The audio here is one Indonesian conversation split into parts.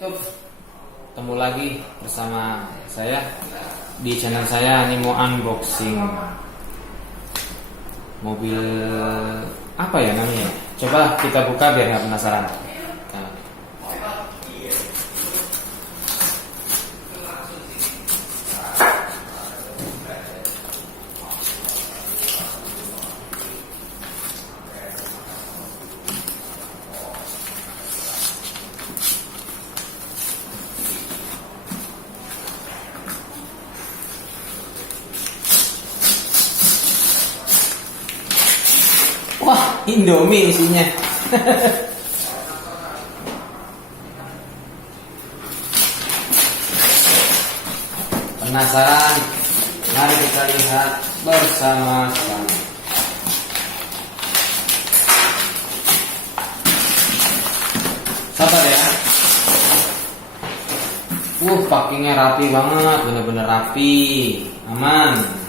Ketemu lagi bersama saya di channel saya. Ini mau unboxing mobil apa ya namanya. Coba kita buka biar nggak penasaran. Nah. Wah, Indomie isinya. Penasaran? Mari kita lihat bersama-sama. Sabar ya. Packingnya rapi banget, bener-bener rapi, aman.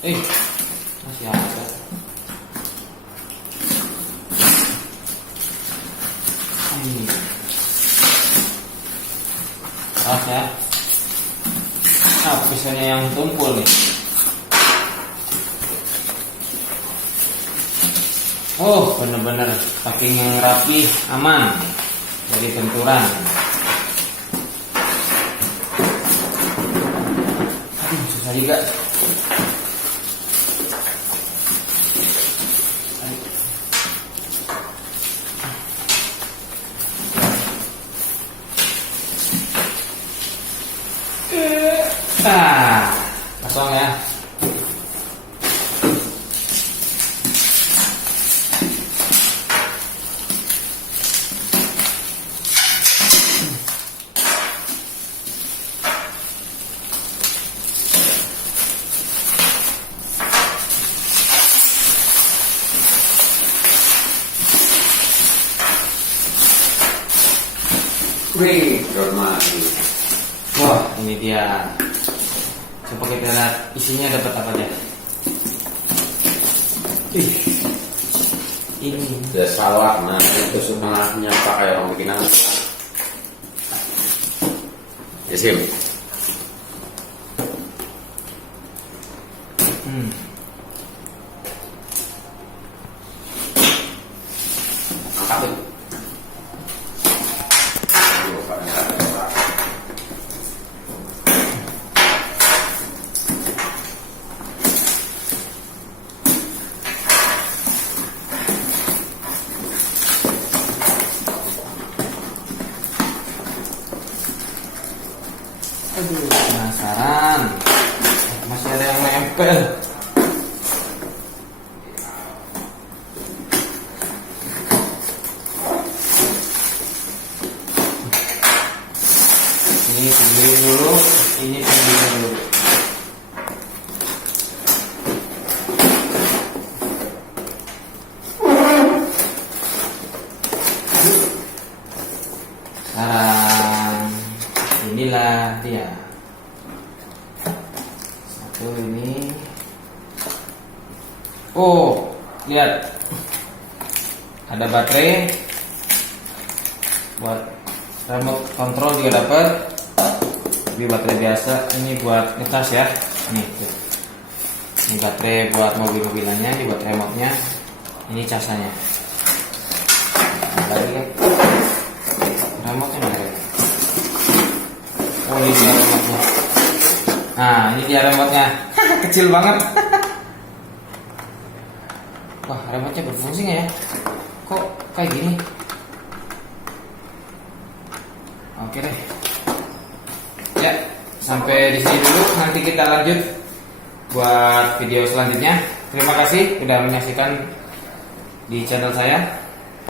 Masih ada. Keras ya. Pisaunya yang tumpul nih. Bener-bener packing yang rapi, aman dari benturan. Susah juga. Kosong ya. Wah, ini dia. Coba kita lihat isinya dapat apa aja. Ini udah salah, nah itu semuanya pakai orang bikinan. Sim. Angkat tuh. Penasaran? Masih ada yang nempel. Ini sendiri dulu, ini sendiri dulu. Sekarang inilah dia. Satu ini. Lihat. Ada baterai. Buat remote control juga dapat. Ini baterai biasa, ini buat ngecas ya. Nih, tuh. Ini baterai buat mobil-mobilannya, ini buat remote-nya. Ini casanya. Lagi kan. Remote-nya mana ya? Ini dia remote-nya. Nah, ini dia remote-nya. Kecil banget. Wah, remote-nya berfungsi nggak ya? Kok kayak gini? Oke deh. Ya, sampai di sini dulu. Nanti kita lanjut buat video selanjutnya. Terima kasih sudah menyaksikan di channel saya.